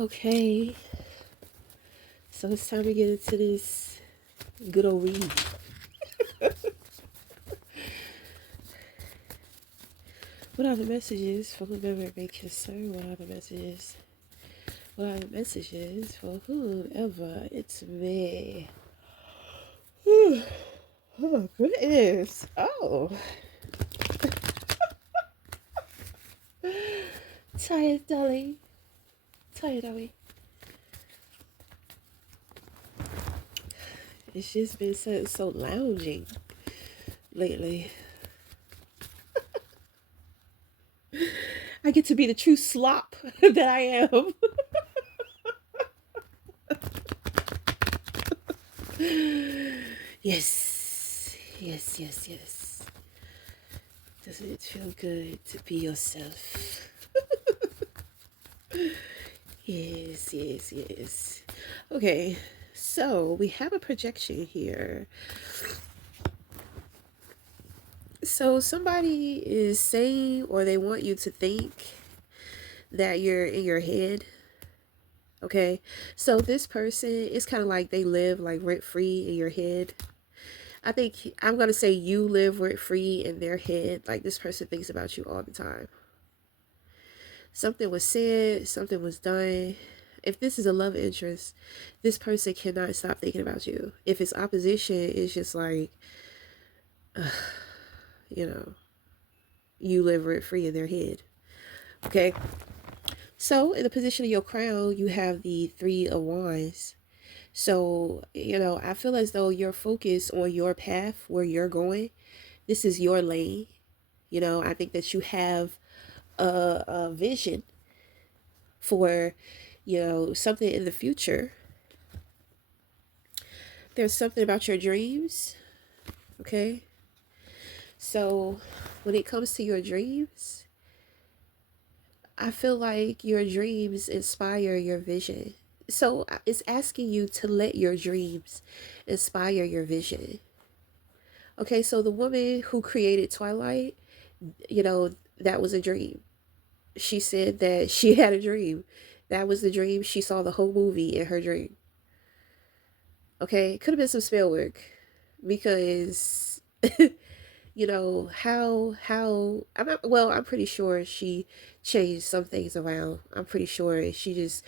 Okay, so it's time to get into this good old read. What are the messages for whomever may concern? What are the messages? What are the messages for whomever it's me? Oh, goodness. Oh, tired, darling. Tired, are we? It's just been so lounging lately. I get to be the true slop that I am. Yes, yes, yes, yes. Doesn't it feel good to be yourself? Yes, yes, yes. Okay, so we have a projection here. So somebody is saying, or they want you to think that you're in your head. Okay, so this person is kind of like they live like rent free in your head. I think I'm gonna say you live rent free in their head. Like this person thinks about you all the time. Something was said, something was done. If this is a love interest, this person cannot stop thinking about you. If it's opposition, it's just like, you know, you live rent free in their head. Okay. So in the position of your crown, you have the Three of Wands. So, I feel as though you're focused on your path where you're going. This is your lane. I think that you have a vision for, something in the future. There's something about your dreams. Okay. So when it comes to your dreams, I feel like your dreams inspire your vision. So it's asking you to let your dreams inspire your vision. Okay, so the woman who created Twilight, you know, that was a dream. She said that she had a dream. That was the dream. She saw the whole movie in her dream. Okay, it could have been some spell work because how I'm pretty sure she changed some things around. I'm pretty sure she just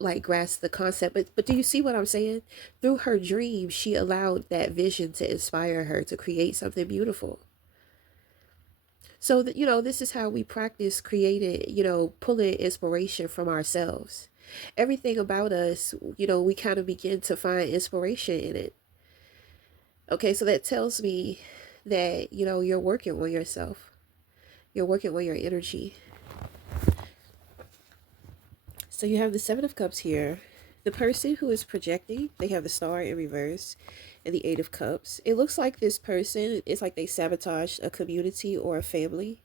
like grasped the concept. But do you see what I'm saying? Through her dream, she allowed that vision to inspire her to create something beautiful. So that this is how we practice creating, pulling inspiration from ourselves. Everything about us, we kind of begin to find inspiration in it. Okay, so that tells me that, you're working on yourself. You're working on your energy. So you have the Seven of Cups here. The person who is projecting, they have the Star in reverse and the Eight of Cups. It looks like this person, it's like they sabotaged a community or a family.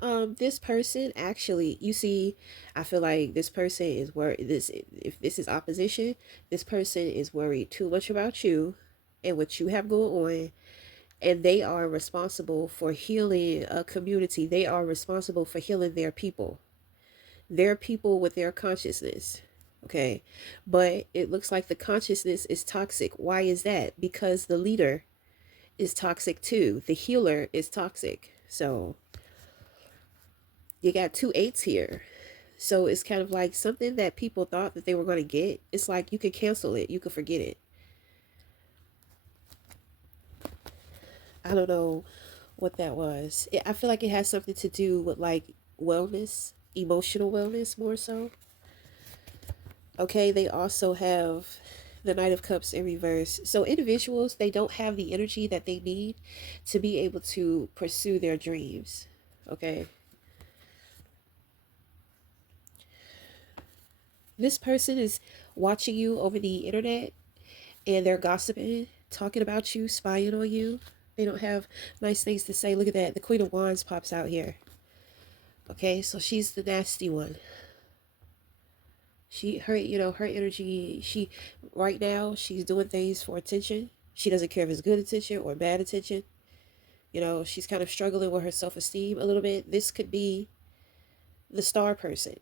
This person actually, you see, I feel like this person is worried. If this is opposition, this person is worried too much about you and what you have going on, and they are responsible for healing a community. They are responsible for healing their people with their consciousness. Okay, but it looks like the consciousness is toxic. Why is that? Because the leader is toxic too. The healer is toxic. So you got two eights here. So it's kind of like something that people thought that they were going to get. It's like you could cancel it, you could forget it. I don't know what that was. I feel like it has something to do with like wellness, emotional wellness more so. Okay, they also have the Knight of Cups in reverse. So individuals, they don't have the energy that they need to be able to pursue their dreams. Okay. This person is watching you over the internet and they're gossiping, talking about you, spying on you. They don't have nice things to say. Look at that. The Queen of Wands pops out here. Okay, so she's the nasty one. Her energy, right now, she's doing things for attention. She doesn't care if it's good attention or bad attention. She's kind of struggling with her self esteem a little bit. This could be the star person.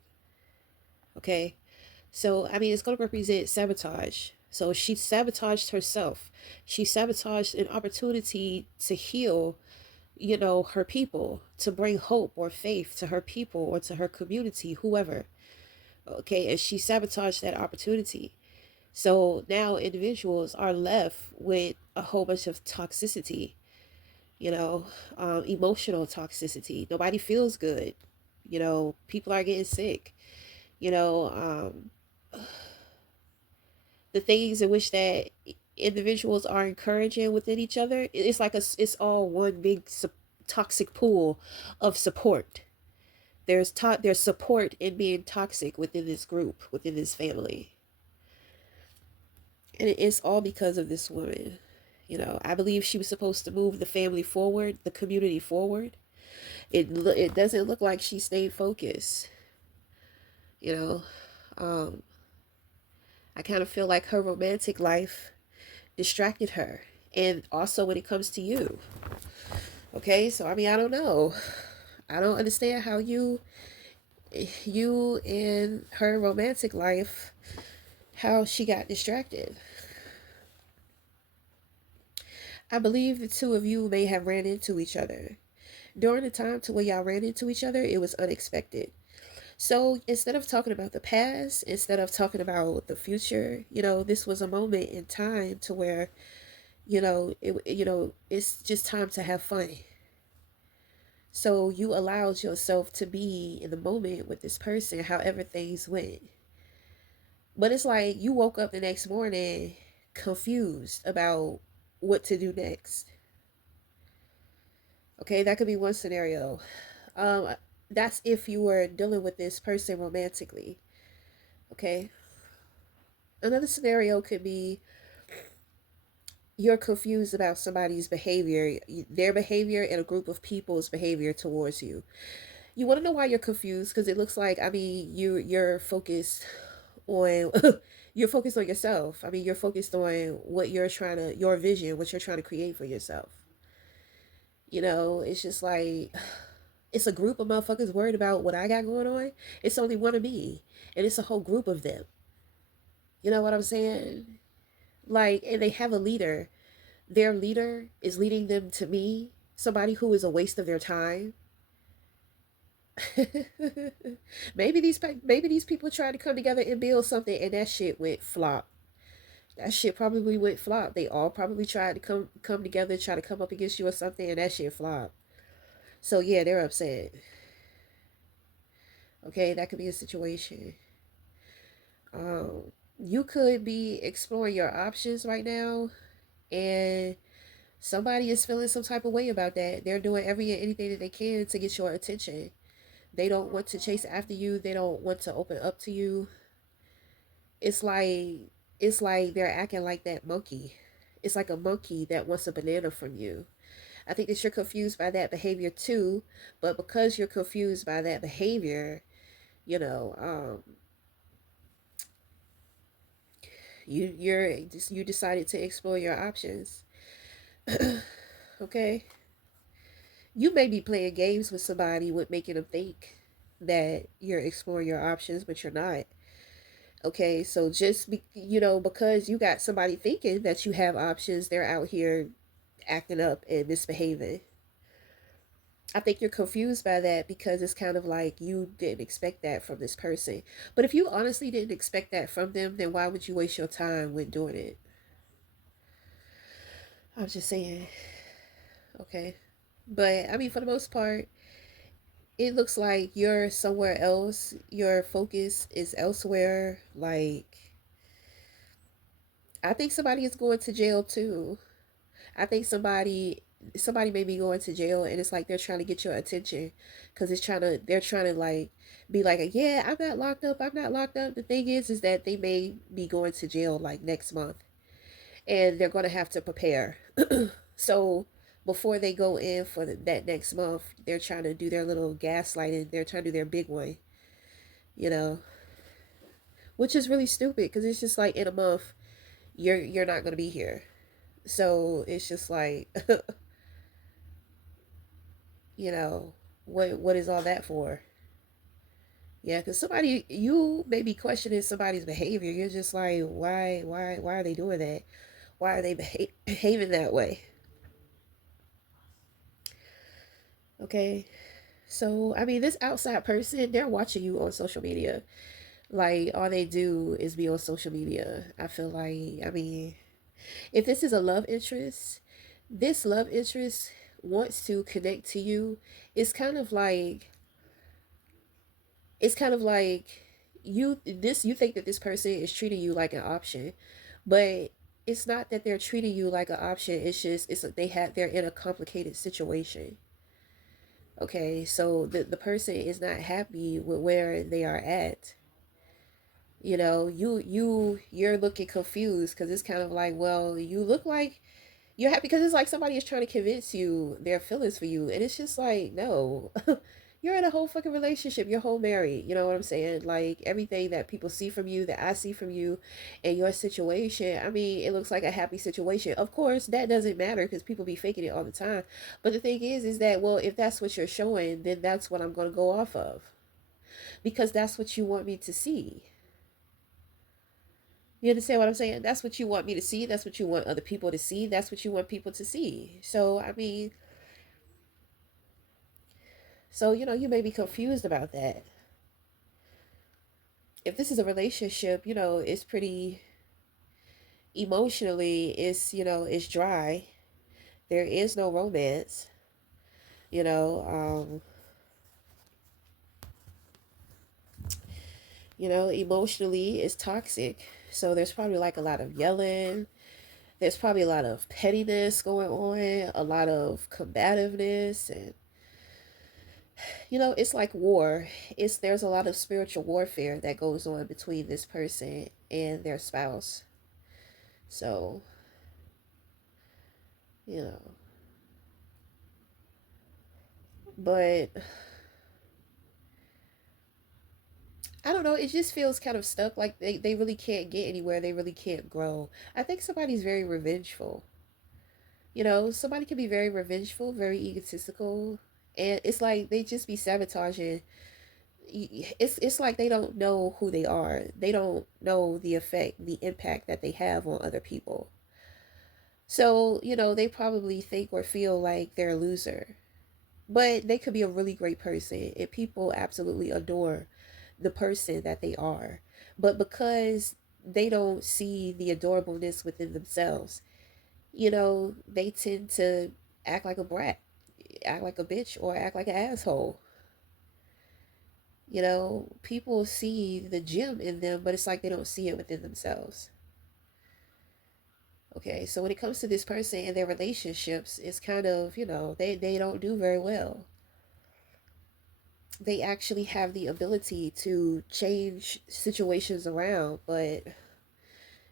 Okay. So, I mean, it's going to represent sabotage. So, she sabotaged herself. She sabotaged an opportunity to heal, her people, to bring hope or faith to her people or to her community, whoever. Okay. And she sabotaged that opportunity. So now individuals are left with a whole bunch of toxicity, you know, emotional toxicity. Nobody feels good. People are getting sick. You know, the things in which that individuals are encouraging within each other, it's like it's all one big toxic pool of support. There's support in being toxic within this group, within this family, and it's all because of this woman. I believe she was supposed to move the family forward, the community forward. It doesn't look like she stayed focused. You know, um, I kind of feel like her romantic life distracted her, and also when it comes to you. Okay, so I mean, I don't know. I don't understand how you and her romantic life, how she got distracted. I believe the two of you may have ran into each other. During the time to where y'all ran into each other, it was unexpected. So instead of talking about the past, instead of talking about the future, this was a moment in time to where, it's just time to have fun. So you allowed yourself to be in the moment with this person, however things went. But it's like you woke up the next morning confused about what to do next. Okay, that could be one scenario. Um, that's if you were dealing with this person romantically. Okay. Another scenario could be you're confused about somebody's behavior, their behavior, and a group of people's behavior towards you. You want to know why you're confused? Because it looks like, I mean, you're focused on you're focused on yourself. I mean, you're focused on what you're trying to, your vision, what you're trying to create for yourself. It's just like it's a group of motherfuckers worried about what I got going on. It's only one of me, and it's a whole group of them. You know what I'm saying? Like, and they have a leader. Their leader is leading them to me, somebody who is a waste of their time. Maybe these people tried to come together and build something, and that shit went flop. That shit probably went flop. They all probably tried to come together, try to come up against you or something, and that shit flop. So yeah, they're upset. Okay, that could be a situation. You could be exploring your options right now, and somebody is feeling some type of way about that. They're doing every and anything that they can to get your attention. They don't want to chase after you. They don't want to open up to you. It's like they're acting like that monkey. It's like a monkey that wants a banana from you. I think that you're confused by that behavior too, but because you're confused by that behavior, you know, you decided to explore your options. Okay, you may be playing games with somebody with making them think that you're exploring your options, but you're not. Okay, so just because you got somebody thinking that you have options, they're out here acting up and misbehaving. I think you're confused by that because it's kind of like you didn't expect that from this person. But if you honestly didn't expect that from them, then why would you waste your time with doing it? I'm just saying, okay. But I mean, for the most part, it looks like you're somewhere else. Your focus is elsewhere. Like, I think somebody is going to jail too. I think somebody may be going to jail, and it's like they're trying to get your attention because they're trying to like be like, yeah, I'm not locked up, I'm not locked up. The thing is that they may be going to jail like next month, and they're going to have to prepare. So before they go in for that next month, they're trying to do their little gaslighting. They're trying to do their big one, you know, which is really stupid because it's just like in a month you're not going to be here. So it's just like you know, what is all that for? Yeah, because somebody, you may be questioning somebody's behavior. You're just like, why are they doing that? Why are they behaving that way? Okay. So, I mean, this outside person, they're watching you on social media. Like, all they do is be on social media. I feel like, I mean, if this is a love interest, this love interest wants to connect to you. It's kind of like, it's kind of like you think that this person is treating you like an option, but it's not that they're treating you like an option. It's just they're in a complicated situation. Okay, so the person is not happy with where they are at. You know, you're looking confused because it's kind of like, well, you look like you're happy because it's like somebody is trying to convince you their feelings for you, and it's just like, no. You're in a whole fucking relationship, you're whole married, you know what I'm saying? Like, everything that people see from you, that I see from you, and your situation, I mean, it looks like a happy situation. Of course, that doesn't matter because people be faking it all the time. But the thing is that, well, if that's what you're showing, then that's what I'm going to go off of, because that's what you want me to see. You understand what I'm saying? That's what you want me to see. That's what you want other people to see. That's what you want people to see. So, I mean, so, you may be confused about that. If this is a relationship, it's pretty emotionally, it's dry. There is no romance, you know, um, emotionally it's toxic. So there's probably like a lot of yelling. There's probably a lot of pettiness going on, a lot of combativeness, and it's like war. There's a lot of spiritual warfare that goes on between this person and their spouse. So, you know, but I don't know, it just feels kind of stuck, like they really can't get anywhere, they really can't grow. I think somebody's very revengeful. Somebody can be very revengeful, very egotistical, and it's like they just be sabotaging. It's like they don't know who they are. They don't know the effect, the impact that they have on other people. So, they probably think or feel like they're a loser. But they could be a really great person, and people absolutely adore the person that they are. But because they don't see the adorableness within themselves, they tend to act like a brat, act like a bitch, or act like an asshole. People see the gem in them, but it's like they don't see it within themselves. Okay, so when it comes to this person and their relationships, it's kind of, they don't do very well. They actually have the ability to change situations around, but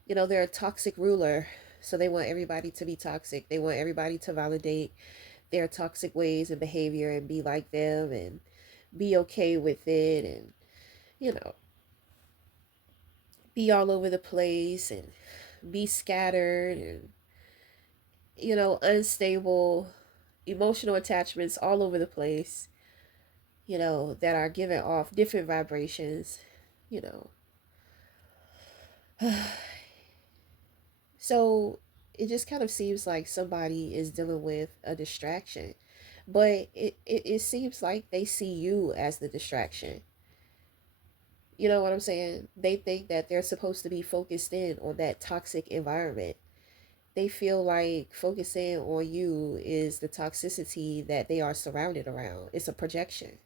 they're a toxic ruler. So they want everybody to be toxic. They want everybody to validate their toxic ways and behavior and be like them and be okay with it, and you know be all over the place and be scattered, and unstable emotional attachments all over the place, that are giving off different vibrations, you know so it just kind of seems like somebody is dealing with a distraction, but it seems like they see you as the distraction. You know what I'm saying? They think that they're supposed to be focused in on that toxic environment. They feel like focusing on you is the toxicity that they are surrounded around. It's a projection.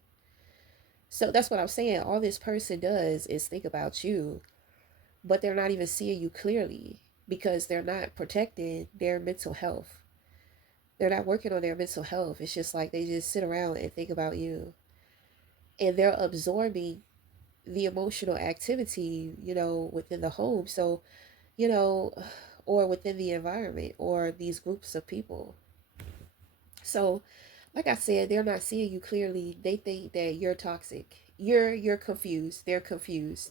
So that's what I'm saying. All this person does is think about you, but they're not even seeing you clearly because they're not protecting their mental health. They're not working on their mental health. It's just like they just sit around and think about you. And they're absorbing the emotional activity, within the home. So, you know, or within the environment or these groups of people. So, like I said, they're not seeing you clearly. They think that you're toxic. You're confused. They're confused.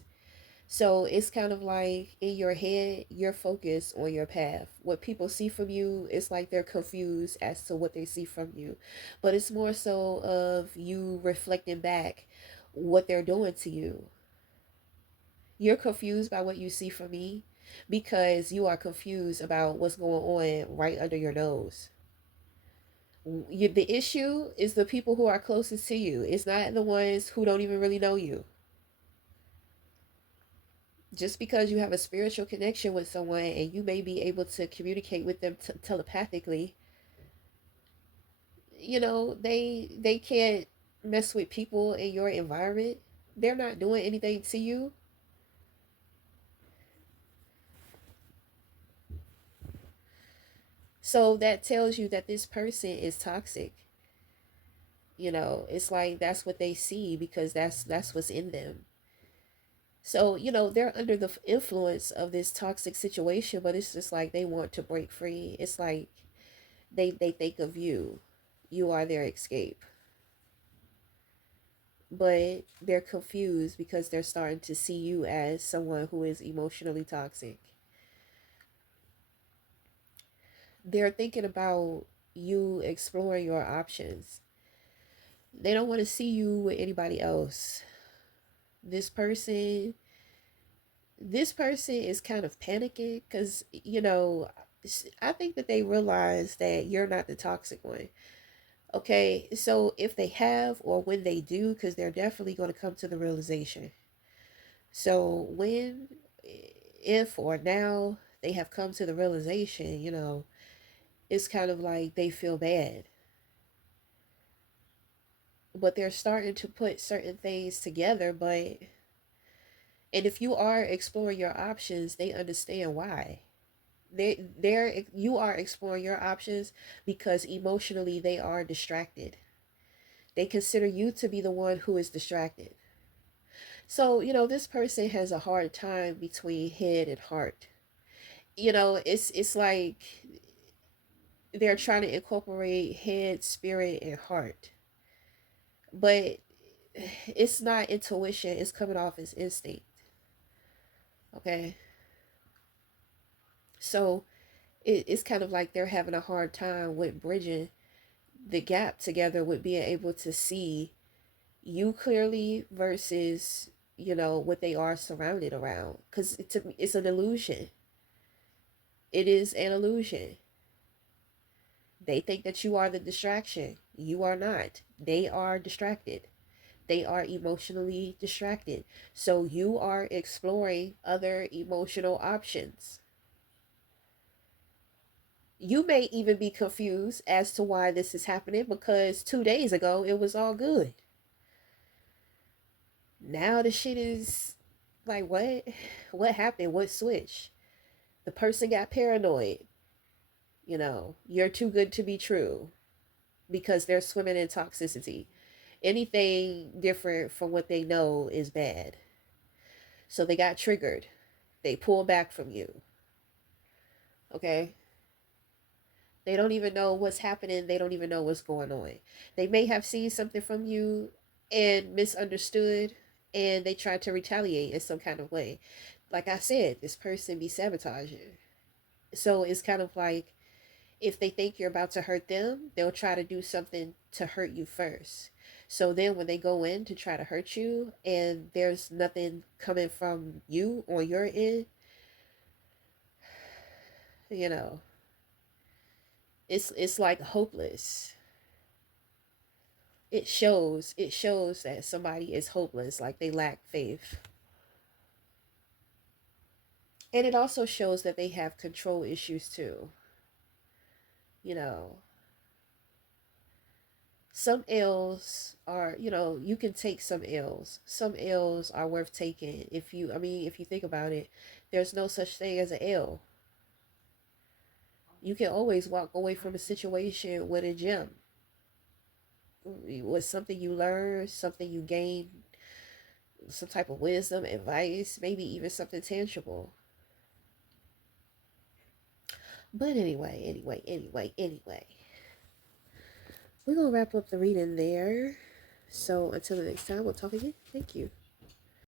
So it's kind of like in your head, you're focused on your path. What people see from you, it's like they're confused as to what they see from you. But it's more so of you reflecting back what they're doing to you. You're confused by what you see from me because you are confused about what's going on right under your nose. The issue is the people who are closest to you. It's not the ones who don't even really know you. Just because you have a spiritual connection with someone and you may be able to communicate with them telepathically, they can't mess with people in your environment. They're not doing anything to you. So that tells you that this person is toxic. It's like that's what they see because that's what's in them. So, they're under the influence of this toxic situation, but it's just like they want to break free. It's like they think of you. You are their escape. But they're confused because they're starting to see you as someone who is emotionally toxic. They're thinking about you exploring your options. They don't want to see you with anybody else. This person this person is kind of panicking because I think that they realize that you're not the toxic one. Okay, so if they have, or when they do, because they're definitely going to come to the realization. So when, if, or now they have come to the realization, it's kind of like they feel bad. But they're starting to put certain things together. And if you are exploring your options, they understand why. You are exploring your options because emotionally they are distracted. They consider you to be the one who is distracted. So, this person has a hard time between head and heart. It's like they're trying to incorporate head, spirit, and heart. But it's not intuition, it's coming off as instinct. Okay? So, it's kind of like they're having a hard time with bridging the gap together with being able to see you clearly versus what they are surrounded around, because it's an illusion. It is an illusion. They think that you are the distraction. You are not. They are distracted. They are emotionally distracted. So you are exploring other emotional options. You may even be confused as to why this is happening because 2 days ago it was all good. Now the shit is like, what? What happened? What switched? The person got paranoid. You're too good to be true because they're swimming in toxicity. Anything different from what they know is bad. So they got triggered. They pull back from you. Okay? They don't even know what's happening. They don't even know what's going on. They may have seen something from you and misunderstood, and they tried to retaliate in some kind of way. Like I said, this person be sabotaging. So it's kind of like if they think you're about to hurt them, they'll try to do something to hurt you first. So then when they go in to try to hurt you and there's nothing coming from you on your end, you know, it's like hopeless. It shows that somebody is hopeless, like they lack faith. And it also shows that they have control issues too. You know, some ills are, you can take some ills. Some ills are worth taking. If you think about it, there's no such thing as an ill. You can always walk away from a situation with a gem, with something you learn, something you gain, some type of wisdom, advice, maybe even something tangible. But anyway, we're gonna wrap up the reading there. So until the next time, we'll talk again. Thank you.